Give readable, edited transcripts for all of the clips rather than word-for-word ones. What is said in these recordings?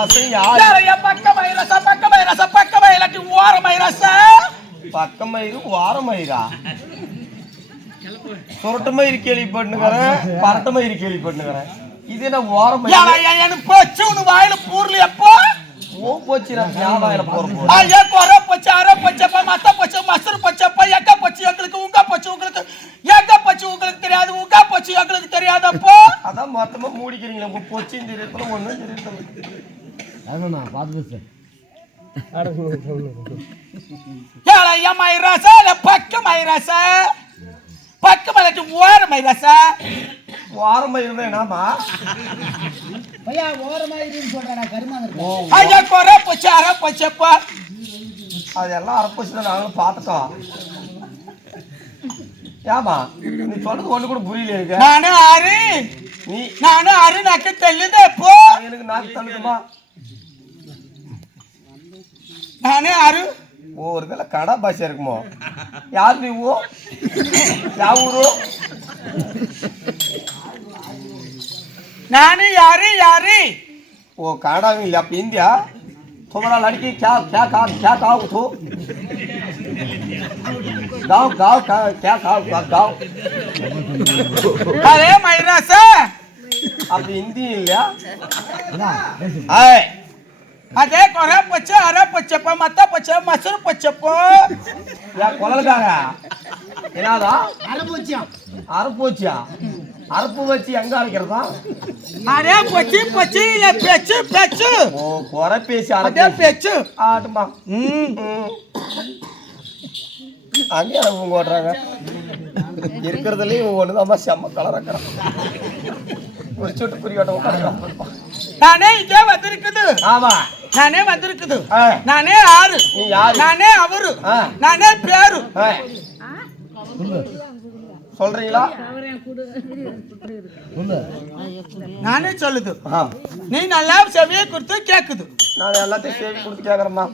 மைராசம் யாரு? பக்க மயிலாட்டி ஓர மயிராசா. பக்க மயிறு ஓர மயிரா? சுரட்ட மயிறு கேள்விப்பட்டுக்கிறேன், பரட்ட மயிறு கேள்விப்பட்டுக்கிறேன். இது என்ன ஓர மயிறு? போச்சு உனக்கு வாயில பூர்ல எப்போ ஓ போச்சு வாயில போற கொர போச்சு அரை போச்சப்பா மத்த போச்சு மசரு போச்சப்பா எக்க போச்சு எங்களுக்கு உங்க போச்சு உங்களுக்கு எங்க போச்சு உங்களுக்கு தெரியாது உங்க போச்சு எங்களுக்கு தெரியாதப்போ. அதான் மொத்தமா மூடிக்கிறீங்களா உங்க போச்சு இந்த இடத்துல ஒண்ணும் தெரியல. மயிராசா இல்ல பக்க மயிராசா? பக்க மயிலாட்டி ஓர மயிராசா? ஓர மயிறு என்னமா கொர போச்சு அரை போச்சப்பா. அதெல்லாம் அரைப்போச்சு தான் நாங்களும் பார்த்துட்டோம். ஏமா நீ சொல்றது ஒண்ணு கூட புரியல இருக்கு. நானும் ஆறு நாக்கு தெல்லுது இப்போ. எனக்கு நாக்கு தள்ளுதுமா? நானே ஆறு ஒரு வேளை கடா பாஷா இருக்குமோ? யாரு நீ? ஓ யா ஊரு? நானு யாரு? ओ काड़ा में या इंडिया तुम्हारा लड़की क्या क्या गाँव तो गाँव क्या गाँव? अरे मयरासा अब हिंदी இல்லையா? அதே கொர பச்சை அரை பச்சைப்பா மத்த பச்சை மசரு பச்சைப்போ. கொலலுக்காக என்னதா அரப்பூச்சியா? அரப்பு வச்சு எங்க அரைக்கிறதா? அரே பச்சி இல்ல பேச்சு. ஓ கொர பேசி அதே பேச்சு ஆட்டுமா. அங்கே அவங்க ஓடுறாங்க இருக்கிறதுலயும் ஒண்ணுதான் செம்ம கலர் இருக்கிறான். ஒரு சொட்டு குறியாட்டம் நானே இதே வந்திருக்குது. ஆமா நானே வந்திருக்குது. நானே ஆறு நானே அவரு நானே பேரு சொல்றீங்களா? நானே சொல்லுது. நீ நல்லா செவியை கொடுத்து கேக்குது. நான் எல்லாத்தையும் செவி கொடுத்து கேக்குறேம்மா.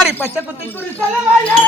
அடி பச்சை குத்தி குடி சொல்லவாயா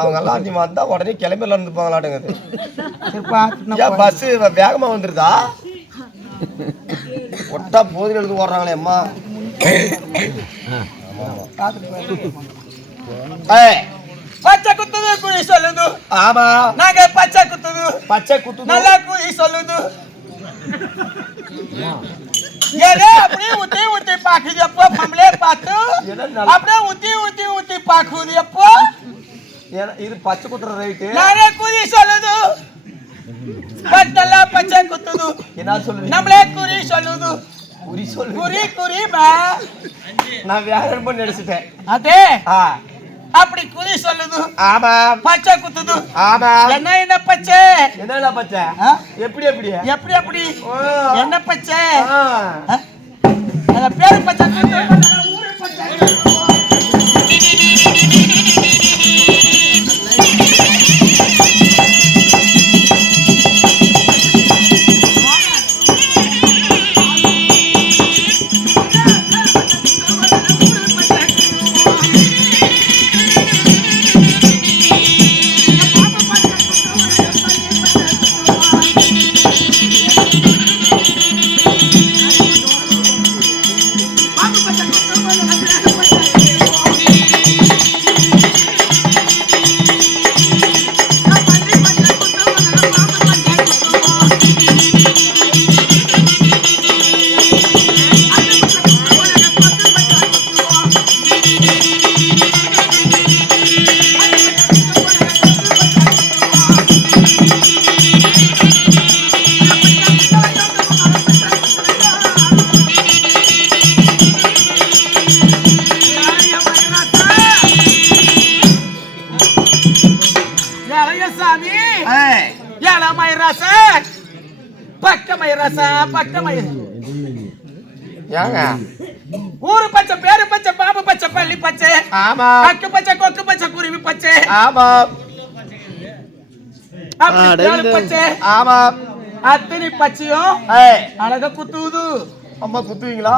அவங்க எல்லாம் நீ வந்தா உடனே கிளம்பில இருந்து போங்களாட்டுங்குது. பஸ் வேகமா வந்துருதா? ஒட்டா போதில் எழுந்து ஓடுறாங்களே அம்மா. பச்சை குத்துது குழி சொல்லுது. ஆமா நாங்க பச்சை குத்துது நல்லா குழி சொல்லுது. அப்படியே ஊத்தி பாக்குது எப்போ நம்மளே பார்த்து அப்படியே ஊத்தி பாக்குது எப்போ. இது பச்சை குத்துற ரைட்டு. நானே குழி சொல்லுது. பச்செல்லாம் பச்சை குத்துது. என்ன சொல்லுது? நம்மளே குறி சொல்லுது. குறி நான் வேற பண்ணி நடிச்சிட்டேன். அதே அப்படி குறி சொல்லுது. ஆமா பச்சை குத்துது. ஆமா என்ன பச்சை? என்ன பச்சை? எப்படி என்ன பச்சை? பேரு பச்சை ஊரு பச்சை. சாமி ஏழாமய ராசா பக்கமய ராசா பக்கமய ஏங்க ஊரு பச்சை பேரு பச்சை பாம்பு பச்சை பள்ளி பச்சை ஆமா அக்கு பச்சை கொக்கு பச்சை குருவி பச்சை ஆமா பச்சை ஆமா அத்தனை பச்சையும் அழகா குத்துது அம்மா குத்துவீங்களா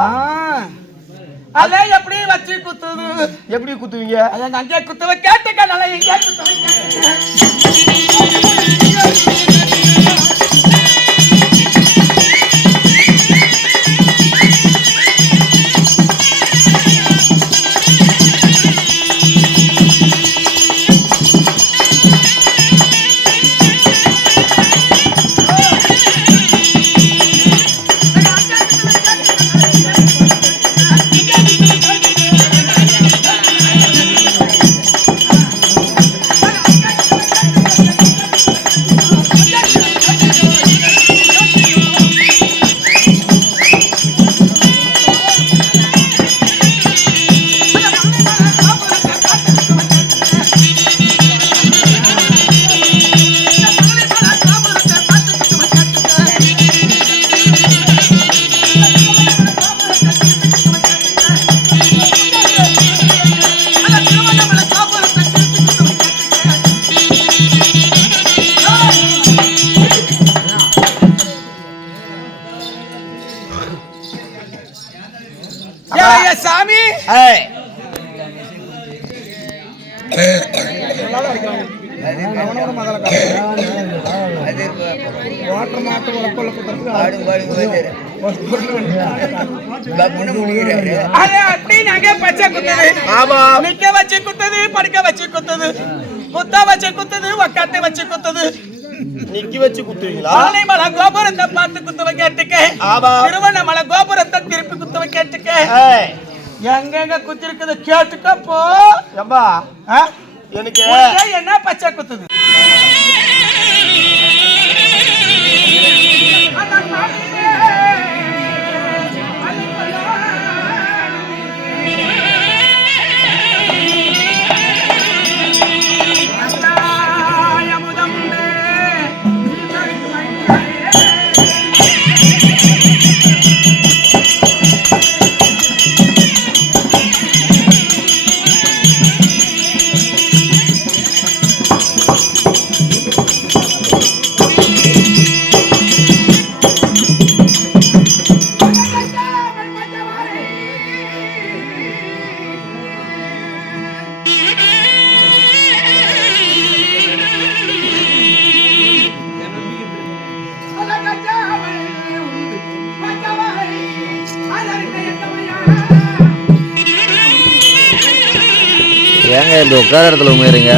அதே எப்படி வச்சு குத்துது எப்படி குத்துவீங்க அதான் அங்கே குத்துவ கேட்டுக்க நல்லா எங்கே குத்துவ சாமி பச்சை குத்துது நிக்க வச்சு குத்துது படுக்க வச்சு குத்துது குத்த வச்சு குத்துது உக்காத்த வச்சு குத்துது நிக்கி வச்சு குத்துவீங்களா மலை கோபுரத்தை பார்த்து குத்துவ கேட்டுக்க திருவண்ணாமலை கோபுரத்தை திருப்பி குத்துவ கேட்டுக்க எங்க குத்தி இருக்குது கேட்டுக்க போ எப்பா எனக்கு என்ன பச்சை குத்துது ஏங்க இப்படி உட்கார இடத்துல உமையறீங்க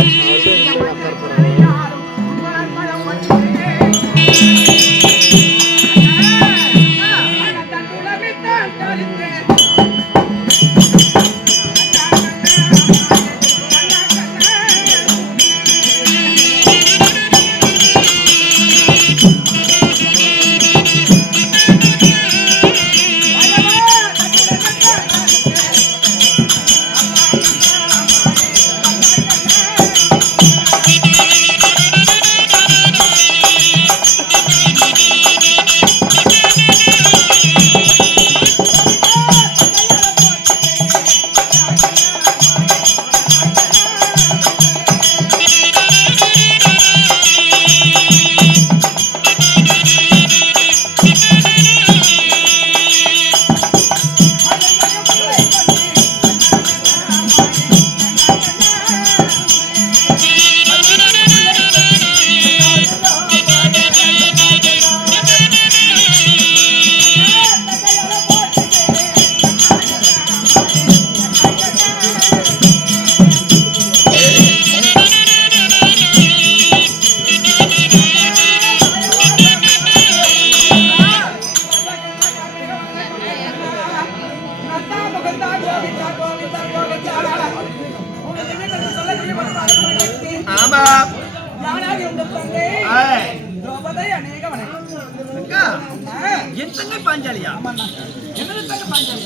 பாஞ்சாலியா பாஞ்சாலியா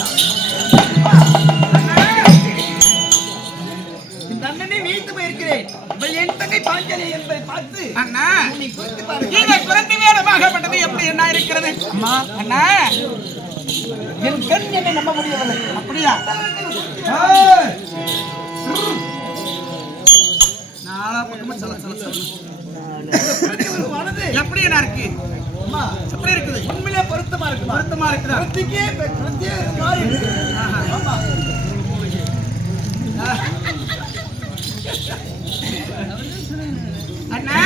வீழ்த்து போயிருக்கிறேன். என் தங்கை பாஞ்சாலி என்பதை பார்த்து அண்ணா நீ குறித்து பாருங்க. இந்த குறைத்து வேடமாகப்பட்டது எப்படி என்ன இருக்கிறது அம்மா? அண்ணா என் கண் என்னை நம்ப முடியவில்லை. அப்படியா? நாலா பக்கமும் சொல்ல எப்படி என்ன இருக்கு? எப்படி இருக்குது? உண்மையிலே பொருத்தமா இருக்கு. பொருத்தமா இருக்குதா? அண்ணா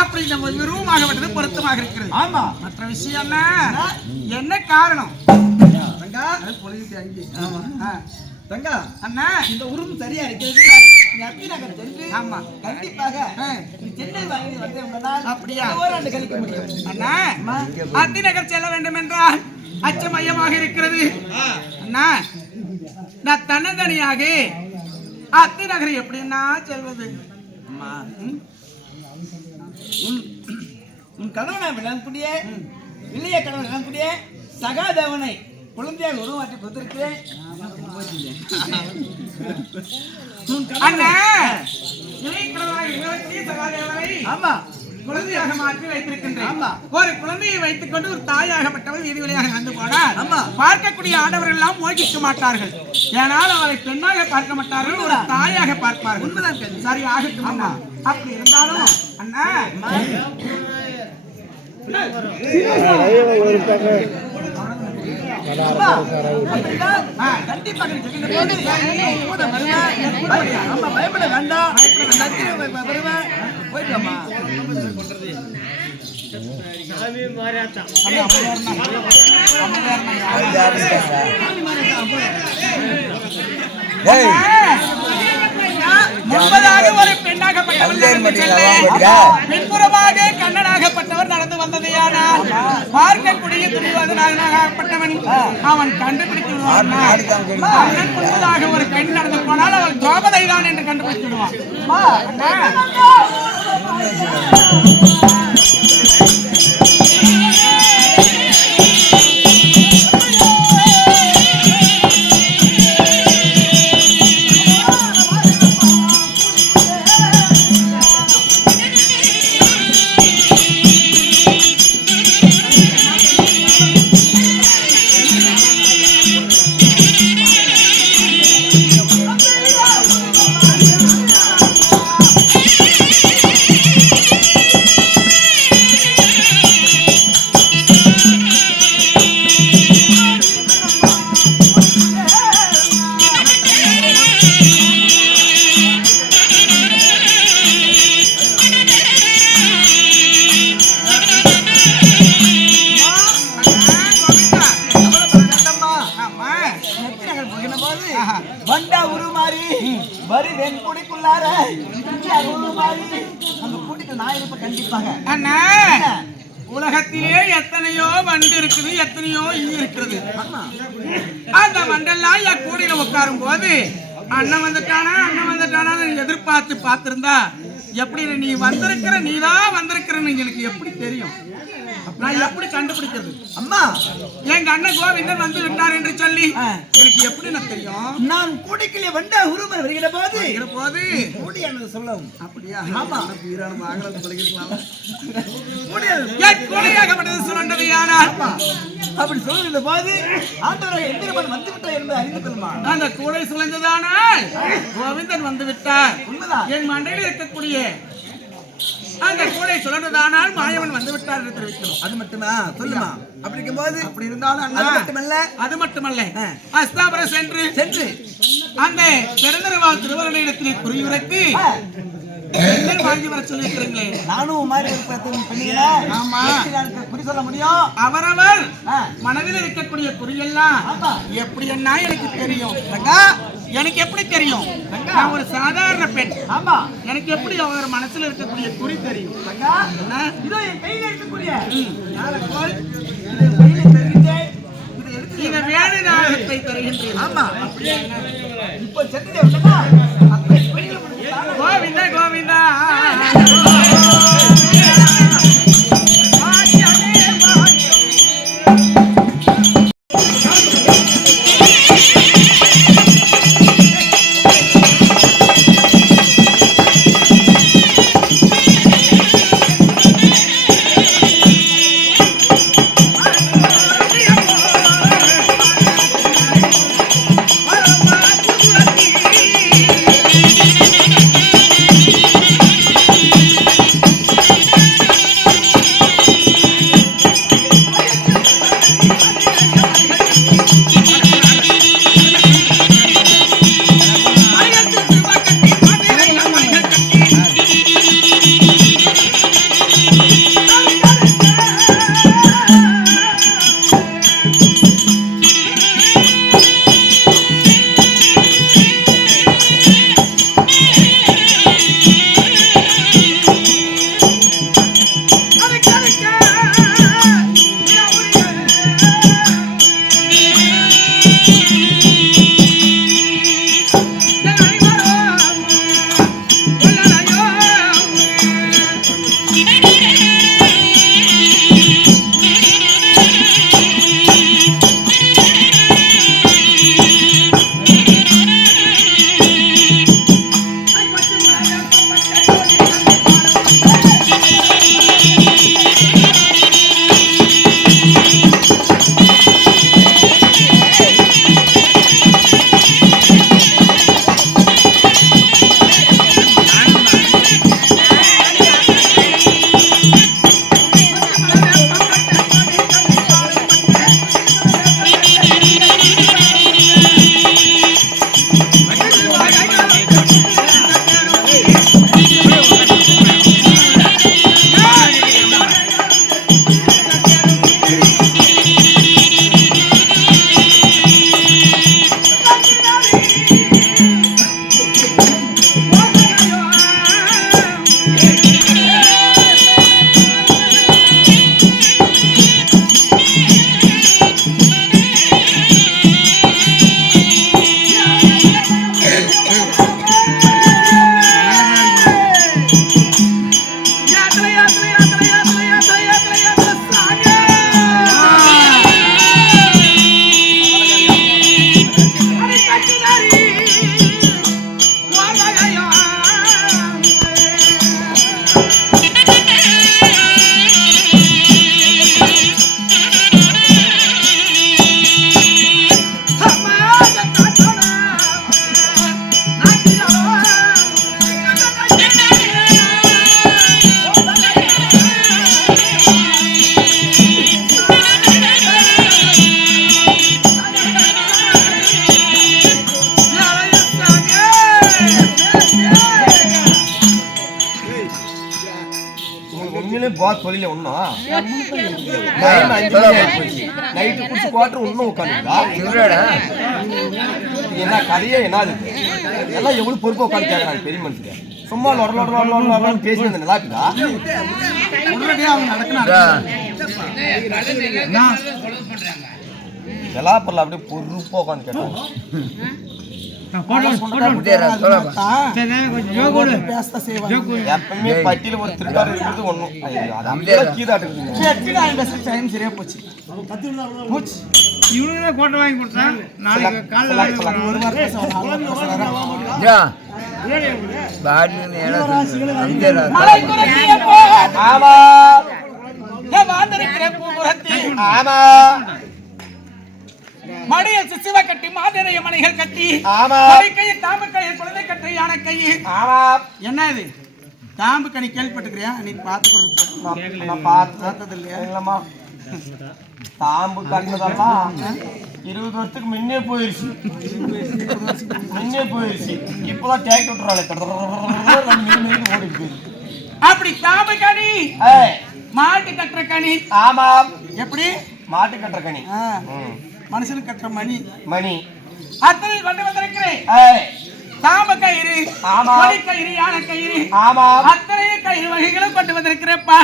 அப்படி நம்ம விருவமாகப்பட்டது பொருத்தமாக இருக்கிறது. ஆமா. மற்ற விஷயம் என்ன காரணம்? தங்கா அண்ணா இந்த உருவம் சரியா இருக்கிறது. நகர் சென்று ஆமா கண்டிப்பாக சென்னை வாங்கி வந்தேன். அப்படியா? ஓராண்டு கழிக்க முடியும். அண்ணா அத்தி நகர் செல்ல வேண்டும் என்றால் அச்சமயமாக இருக்கிறது. அண்ணா நான் தன்னந்தனியாக அத்தி நகரை எப்படின்னா செல்வது? உன் கணவனை விளங்கக்கூடிய இளைய கணவன் விளங்கக்கூடிய சகாதேவனை குழந்தையாக உருவாக்கி கொடுத்திருக்கிறேன். ஆமா குழந்தையாக மாற்றி வைத்திருக்கின்றேன். ஒரு குழந்தையை வைத்துக் கொண்டு ஒரு தாயாகப்பட்டவர் வீதி வழியாக நடந்து போனார். பார்க்கக்கூடிய ஆடவர்கள் எல்லாம் மோகிக்க மாட்டார்கள். ஏனால் அவரை பெண்ணாக பார்க்க மாட்டார்கள், ஒரு தாயாக பார்ப்பார்கள். உண்மைதான். சரி ஆகட்டும். அண்ணா அப்படி இருந்தாலும் அண்ணா பயப்பட வேண்டாம். போயிடலாமா? முன்பதாக ஒரு பின்புறமாக கண்ணனாகப்பட்டவர் நடந்து வந்ததையானால் பார்க்கக்கூடிய துணிவாகப்பட்டவன் அவன் கண்டுபிடித்து விடுவான். முன்பதாக ஒரு பெண் நடந்து போனால் அவள் திரௌபதி தான் என்று கண்டுபிடித்து விடுவான். உலகத்திலே எத்தனையோ வண்டு இருக்குது, எத்தனையோ ஈ இருக்கிறது. அந்த வண்டெல்லாம் என் கூடையில உட்காரும் போது அண்ணன் வந்துட்டானா எதிர்பார்த்து பார்த்திருந்தா எப்படி நீ வந்திருக்கிற, நீதான் வந்திருக்கிறன்னு எங்களுக்கு எப்படி தெரியும்? நான் எப்படி கண்டுபிடிக்கிறது? அம்மா எங்க அண்ணன் கோவிந்தன் வந்து விட்டார் என்று சொல்லி எனக்கு எப்படி நான் தெரியும்? நான் கூடைக்குள்ளே வந்த உருவர் வருகிற போது கூடி எனக்கு சொல்லவும். அப்படியா? ஆமா. கூடையாகப்பட்டது சுழண்டது. ஆனால் அப்படி சொல்லுகிற போது ஆண்டவரை எந்திரமன் வந்து விட்டார் என்று அறிந்து கொள்ளுமா? அந்த கூடை சுழந்ததானால் கோவிந்தன் வந்து விட்டார். என் மண்டையில் இருக்கக்கூடிய அந்த கூடை சுழன்றதானால் மாயவன் வந்து விட்டார் என்று தெரிவிக்கணும். அது மட்டுமா? சொல்லுமா. அப்படி இருக்கும்போது அப்படி இருந்தாலும் அது மட்டுமல்ல அஸ்தாபுரம் சென்று அந்த பெருந்தரவாள் திருவரணியிடத்திலே குறியுரைத்து வாங்கி வர சொல்லியிருக்கிறீங்களே. நானும் குறி சொல்ல முடியும். அவரவர் மனதில் இருக்கக்கூடிய குறியெல்லாம் எப்படி என்ன எனக்கு தெரியும். எனக்கு எப்படி தெரியும்? நான் ஒரு சாதாரண பெண். ஆமா, எனக்கு எப்படி அவர் மனசுல இருக்கக்கூடிய குறி தெரியும்? இதோ என் கையில இருக்கக்கூடிய இந்த வேலை நாகத்தை தருகின்றேன். ஆமா, இப்போ கோவிந்தா கோவிந்தா உங்களுக்கு உண்மையிலே பாஸ் தொழில ஒன்றும் டைம் 5 மணி ஆயிடுச்சு நைட்டு குடிச்சு குவார்டர் ஒன்றும் உட்காந்துருக்கா என்ன கதையே என்ன எல்லாம் எவ்வளவு பொறுப்பா உட்காந்து கேட்கறாங்க பெரிய மனுஷங்க சும்மா லொடலொடலொடலொடலொடன்னு பேசி வந்து நல்லா இருக்குதா எல்லாப்பரில் அப்படியே பொறுப்பா உட்காந்து கேட்டாங்க எப்பவுமே பட்டியல ஒரு திருட்டாரு இருக்கிறது ஒண்ணும் சரியா போச்சு இவனுக்கு கோட்டை வாங்கி கொடுத்தான் நாளைக்கு மடியில் சிசுவ கட்டி மாதிரிய மனைகள் கட்டி கையில் தாம்பு கையில் குழந்தை கட்டி யானை கையை என்ன இது தாம்பு கனி கேள்விப்பட்டுக்கிறியா நீ பார்த்து பார்த்தது இல்லையா தாம்பு கட்டினதெல்லாம் 20 வருஷத்துக்கு முன்னே போயிருச்சு இப்பதான் டேக் விட்டுறாள் ஓடி அப்படி தாம்பு கனி மாட்டு கட்டுற கனி ஆமா எப்படி மாட்டு கட்டுற கனி மனுஷனுக்கு கட்டுற மணி அத்தனை கொண்டு வந்திருக்கிறேன் தாம கயிறு கயிறு யானை கயிறு அத்தனை கயிறு வகைகளும் கொண்டு வந்திருக்கிறேப்பா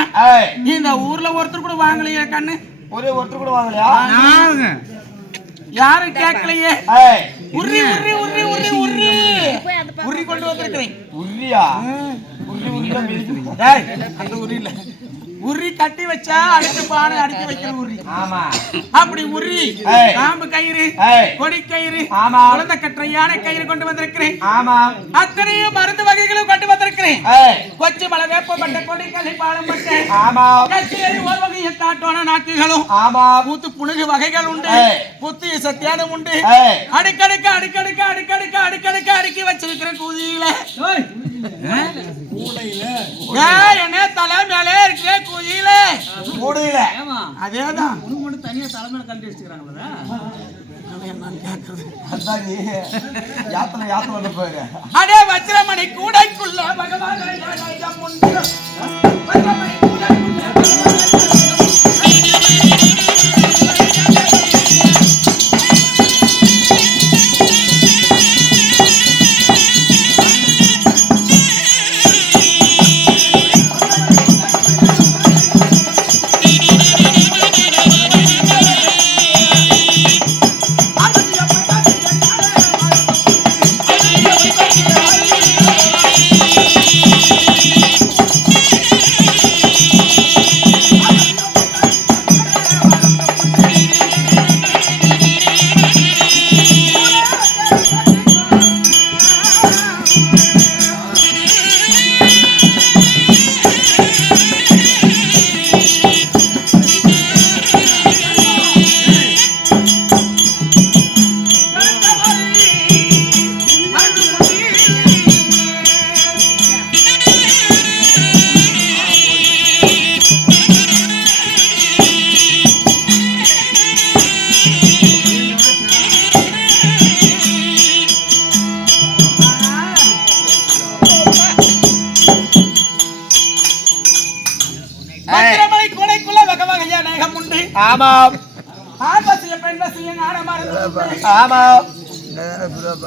இந்த ஊர்ல ஒருத்தர் கூட வாங்கலையா கண்ணு ஒரே ஒருத்தர் கூட வாங்கலையா யாரும் கேட்கலையே உர்ரி உர்ரி உர்ரி உர்ரி உர்ரி உர்ரி கொண்டு வந்திருக்கிறேன் உர்ரியா அந்த உர்ரி இல்ல உர்ரி கட்டி வச்சா அடுத்த பானை அடிக்க வைக்கிற உர்ரி அப்படி உர்ரி காம்பு கயிறு கொடி கயிறு குழந்தை கட்டுற யானை கயிறு கொண்டு வந்திருக்கிறேன் அத்தனையும் மருந்து வகைகளும் கொண்டு வந்திருக்கிறேன் கொச்சி மலை வேப்பப்பட்ட கொடி களி பாலம் பட்டை கச்சேரி ஒரு வகையை காட்டோன நாக்குகளும் பூத்து புணுகு வகைகள் உண்டு புத்து சத்தியானம் உண்டு அடுக்கடுக்க அடுக்கடுக்க அடுக்கடுக்க அடுக்கடுக்க அடுக்கி வச்சிருக்கிற கூதியில என்ன தலை மேலே இருக்கிற கூதியில கூடையில அதேதான் தனியா தலைமையில கழட்டி வச்சுக்கிறாங்களா அடே வஜ்ரமணி கூடைக்குள்ள பகவான்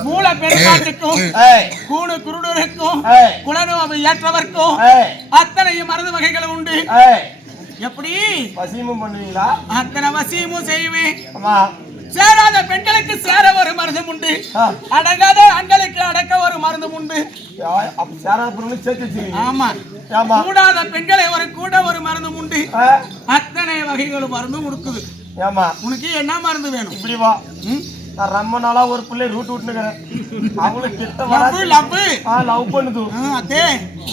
மூல பெருமாட்டுக்கும் கூணு குருடருக்கும் குலனோவை ஏற்றவர்க்கும் அத்தனையும் மருந்து வகைகளும் உண்டு. எப்படி வசியமும் பண்ணுவீங்களா? அத்தனை வசியமும் செய்வேன். சேராத பெண்களுக்கு சேர ஒரு மருந்து உண்டு, அடங்காத ஆண்களுக்கு அடக்க ஒரு மருந்து உண்டு. ஆமா, கூடாத பெண்களை ஒரு கூட ஒரு மருந்து உண்டு. அத்தனை வகைகளும் மருந்து கொடுக்குது. உனக்கு என்ன மருந்து வேணும்? இப்படி வா, நான் ரொம்ப நாளா ஒரு பிள்ளை ரூட் விட்டுனுக்கிறேன். அவங்களுக்கு கிட்ட லவ் பண்ணுது. அதே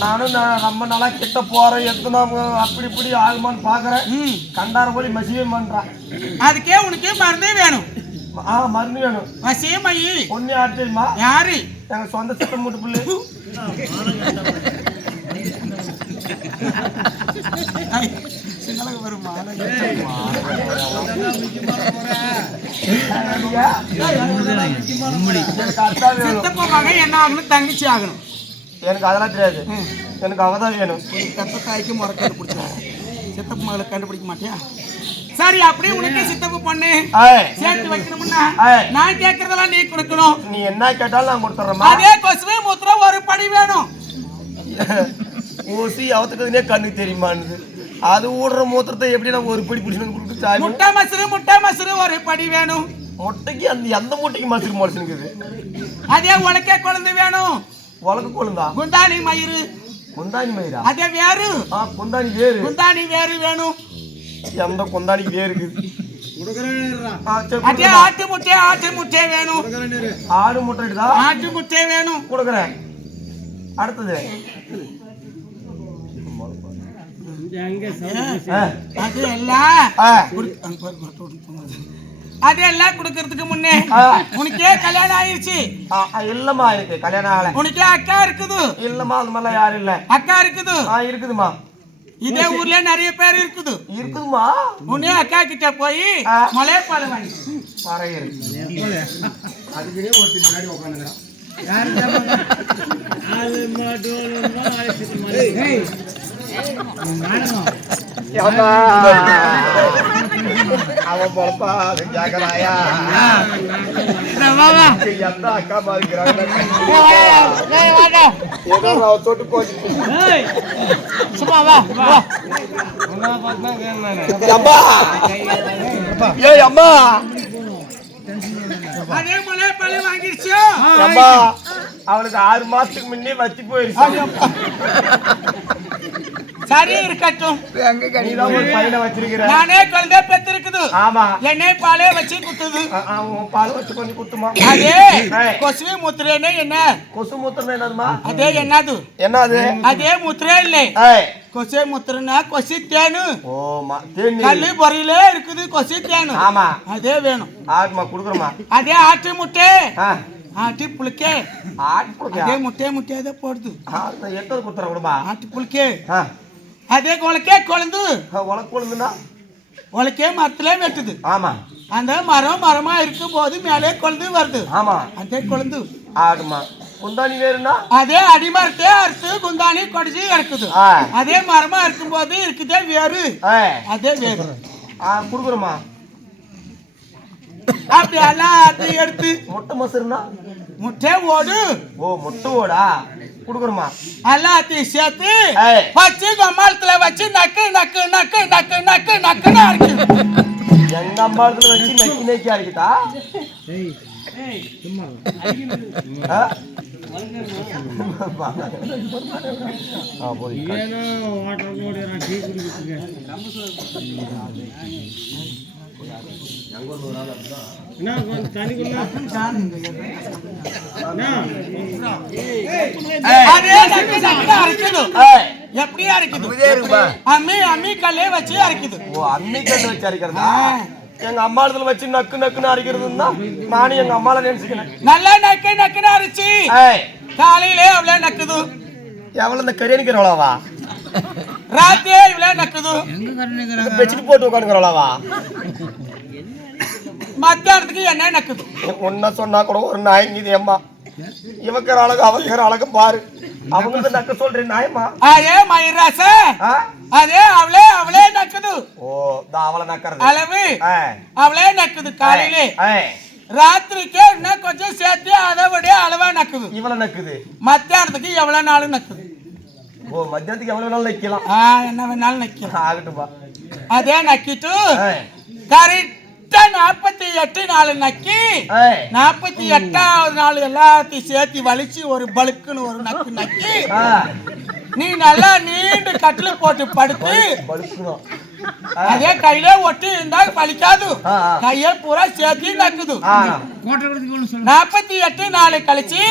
நானும் ரொம்ப நாளா கிட்ட போறேன், எத்தனை அப்படி இப்படி ஆகுமான்னு பாக்குறேன். கண்டார போய் மசியம் பண்றான். அதுக்கே உனக்கு மருந்தே வேணும். மருந்து வேணும். வசியம் ஐயி ஒன்னே யாரு தெரியுமா? யாரு? எங்க சொந்த சித்தம் மூட்டு பிள்ளை. வருமா என்ன ஆகணும்? தங்கச்சி ஆகணும். எனக்கு அதெல்லாம் தெரியாது. எனக்கு அவதான் வேணும். பெத்த தாய்க்கு முறை கண்டுபிடிச்சா சித்தப்பு மகளை கண்டுபிடிக்க மாட்டியா? சரி, அப்படியே உனக்கு சித்தப்பு பண்ணு சேர்த்து வைக்கணும்னா நான் கேட்கறதெல்லாம் நீ கொடுக்கணும். நீ என்ன கேட்டாலும் நான் கொடுத்துறேம்மா. அதே கொசுவே மூத்திரம் ஒரு படி வேணும். ஊசி அவத்துக்குதுனே கண்ணுக்கு தெரியுமான்னு அது ஊடுற மூத்திரத்தை எப்படி நான் ஒரு படி பிடிச்சு கொடுத்து முட்டை மசுறு ஒரு படி வேணும். முட்டைக்கு எந்த முட்டைக்கு மசுறு முளைச்சுக்குது. அதே உலக்கே குழந்தை வேணும். உலக கொழுந்தா? குந்தாணி மயிறு. குந்தாணி மயிரா? அதே வேறு. குந்தாணி வேறு. குந்தாணி வேறு வேணும். எந்த குந்தாணி வேறு இருக்குது? அதே ஆட்டு முட்டை வேணும். ஆடு முட்டை ஆட்டு முட்டை வேணும். கொடுக்குறேன். அடுத்தது அதெல்லாம் கொடுக்கறதுக்கு முன்னே உனக்கே கல்யாணம் ஆயிடுச்சு. இல்லம்மா, எனக்கு கல்யாணம் ஆகல. உனக்கே அக்கா இருக்குது? இல்லம்மா, அது மாதிரிலாம் யாரும் இல்ல. அக்கா இருக்குது? இருக்குதுமா. இதே ஊர்ல நிறைய பேர் இருக்குதுமா. உன்னே அக்கா கிட்ட போய் மலையப்பாலை வாங்கி அதுக்குனே ஒருத்தர் முன்னாடி உட்காந்துக்கிறான். அவன் பொழப்பா கேக்குறாயா? எந்த அக்கா மாதிரிக்கிறாங்க தொட்டு போச்சு. அம்மா அதே மலையப்பாலை வாங்கிருச்சு. அவளுக்கு 6 மாசத்துக்கு முன்னே வத்தி போயிருச்சு. சரி, இருக்கட்டும். நானே குழந்தை பெற்றிருக்குது. ஆமா. என்னை பாலே வச்சு குத்துது. பால் வச்சு கொஞ்சம் குத்துமா? அதே கொசுவே மூத்திரேன்னு என்ன? கொசு மூத்திரம் என்னதுமா? அதே என்னது? என்னது? அதே மூத்திரே இல்லை. கொசு மூத்திரம்னா கொசு தேனு. கல்லு பொறையிலே இருக்குது கொசு தேனு. ஆமா, அதே வேணும். ஆட்டுமா குடுக்குறமா. அதே ஆட்டு முட்டை. ஆட்டு புழுக்கே. அதே முட்டையதே போடுது. எத்தனை குத்துற கூடமா? ஆட்டு புழுக்கே. அதே உலக்கே கொழுந்து. உலக்கு கொழுந்துனா? உலக்கே மரத்துல வெட்டுது. ஆமா. அந்த மரமா இருக்கும் போது மேலே கொழுந்து வருது. ஆமா, அதே கொழுந்து. ஆடுமா. குந்தாணி வேறுனா? அதே அடிமரத்தே அறுத்து குந்தாணி கொடிச்சு இறக்குது. அதே மரமா இருக்கும் போது இருக்குதே வேறு. அதே வேறு. குடுக்குறமா. அப்படி எல்லாம் எடுத்து முட்டை மசுருனா? முட்டை ஓடு. முட்டை ஓடா? குடுக்குறமா. எல்லாத்தையும் சேர்த்து வச்சு கம்மாளத்துல வச்சு நக்கு நக்கு நக்கு நக்கு நக்கு நக்குன்னு அரைக்கு. எங்க அம்மாளத்துல வச்சு நக்கி நக்கி அரைக்குதா? எப்படி அரைக்குது? அம்மி கல்லே வச்சு அரைக்குது. அம்மி கல்லு வச்சு அரைக்கிறதா? எங்க அம்மாளத்துல வச்சு நக்கு நக்குன்னு அரைக்கிறதுன்னா நானும் எங்க அம்மால நினைச்சுக்கிறேன். நல்லா நக்கு நக்குன்னு அரைச்சி காலையிலே அவ்வளவு நக்குது. எவ்வளவு இந்த கரியணிக்கிறவளவா? ராத்திரியே இவ்வளவு நக்குது. பெச்சிட்டு போட்டு உட்காந்துக்கிறவளவா? மத்தியானத்துக்கு என்ன நக்குது? ஒன்ன சொன்னா கூட ஒரு நாயங்குது. அம்மா இவக்கிற அழகு அவக்கிற அழகு பாரு. அவங்க நக்க சொல்றேன் நாயம்மா. அதே மயிராச அதே அவளே நக்குது. அவளை நக்கிறது அளவு அவளே நக்குது. காலையிலே ராத்திரிக்கே இன்னும் கொஞ்சம் சேர்த்து அதை விட அளவா நக்குது. இவளை நக்குது. மத்தியானத்துக்கு எவ்வளவு நாளும் நக்குது. மத்தியானத்துக்கு எவ்வளவு நாள் நக்கலாம்? என்ன வேணாலும் நக்கலாம். ஆகட்டும்பா. அதே நக்கிட்டு கரெக்டா 48 நாள் நக்கி 48வது நாள் எல்லாத்தையும் சேர்த்து வலிச்சு ஒரு பலுக்குன்னு ஒரு நக்கு நக்கி நீ நல்லா நீண்டு கட்டில போட்டு படுத்து அதே கையில ஒட்டி இருந்தா பலிக்காது. கைய பூரா சேர்த்து நக்குது. 48 நாளை கழிச்சு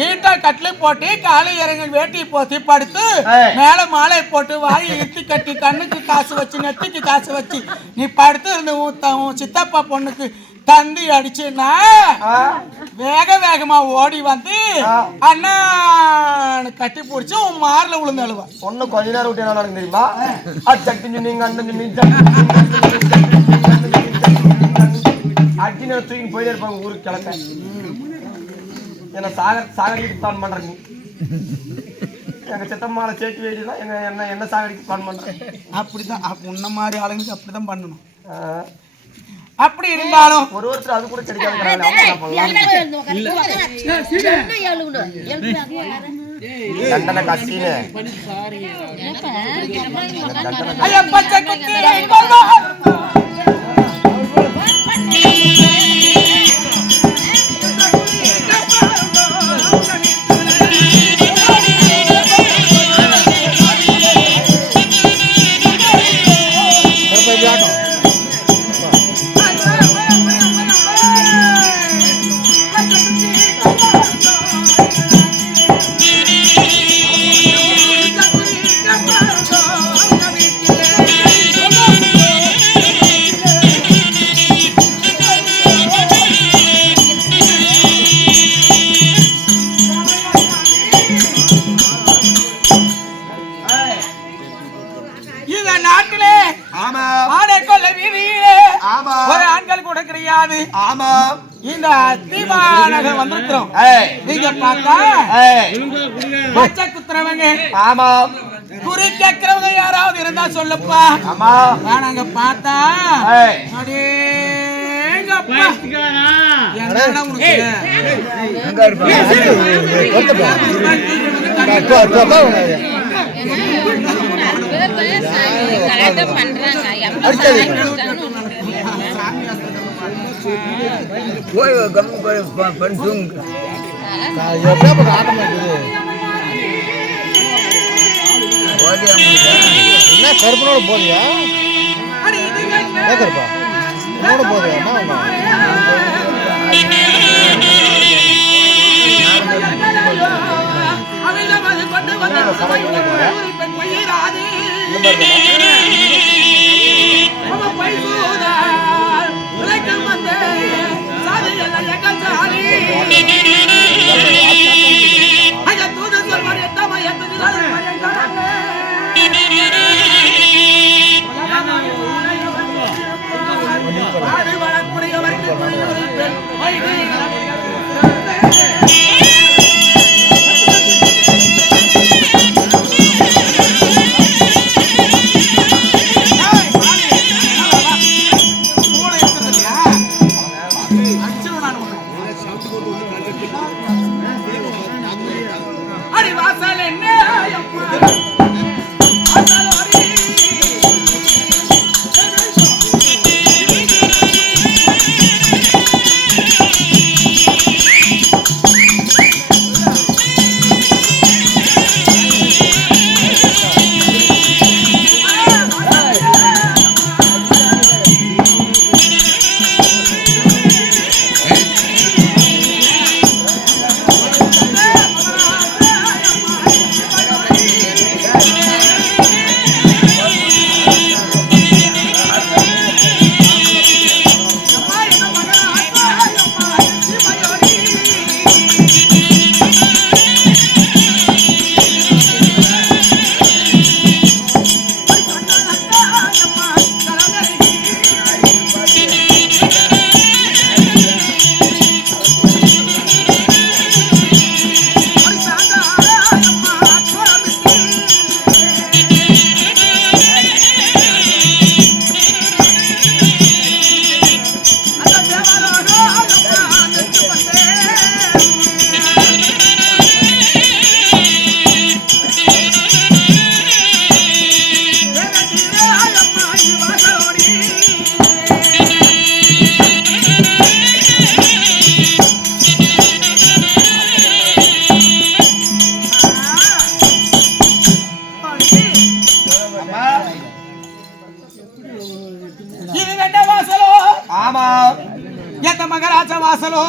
நீட்டா கட்டில போட்டு காலை இறங்கி வேட்டி போத்தி படுத்து மேல மாலை போட்டு வாய் இழுத்து கட்டி கண்ணுக்கு காசு வச்சு நெத்திக்கு காசு வச்சு நீ படுத்து இருந்து சித்தப்பா பொண்ணுக்கு தந்தி அடிச்சுன்னா வேகமா ஓடி வந்து அண்ணா கட்டி பிடிச்சி உன் மார்ல விழுந்து அழுவா. ஒன்னும் கொஞ்ச நேரம் விட்டு என்ன தெரியுமா? நீங்க அடிச்சு தூக்கி போயிட்டே இருப்பாங்க ஊருக்கு கிளம்ப. என்ன சாகடிக்கு தான் பண்றீங்க. எங்க சித்தம்மாவை சேர்த்து வேண்டியதான் என்ன சாகடிக்கு பிளான் பண்றேன். அப்படிதான் உன்ன மாதிரி ஆளுங்களுக்கு அப்படிதான் பண்ணணும். அப்படி இருந்தாலும் ஒருத்தர் அது கூட கிடைக்காது. தண்டனை கசின்னு ஐயா பச்சை குத்தி இந்த தீபாவளி வந்திருக்கிறோம். நீங்க பார்த்தா பச்சை குத்துறவங்க, ஆமா, குறி கேட்கிறவங்க யாராவது இருந்தா சொல்லுப்பா. ஆமா, நாங்க பார்த்தா அடேங்கப்பா என்னடா உனக்கு எங்க போய் கம்மி பண்ணுங்க என்ன கருப்பனோட போதியா கருப்பா போதியா மகராஜ வாசலோ,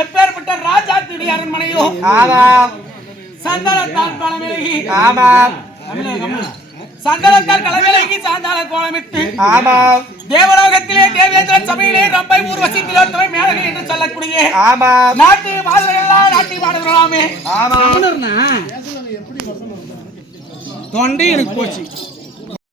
எப்பேற்பட்ட ராஜா திடி அரண்மனையோ, சந்தனத்தால் பழமிலகி, சந்தனத்தால் களவிலகி சாந்தால கோலமிட்டு, தேவலோகத்திலே தேவேந்திரன் சபையிலே ரம்பை ஊர்வசி திலோத்தமை மேலகை என்று சொல்லக்கூடிய நாட்டு வாழ்வெல்லாம் நாட்டி பாடுகிறாமே. தொண்டை எனக்கு போச்சு.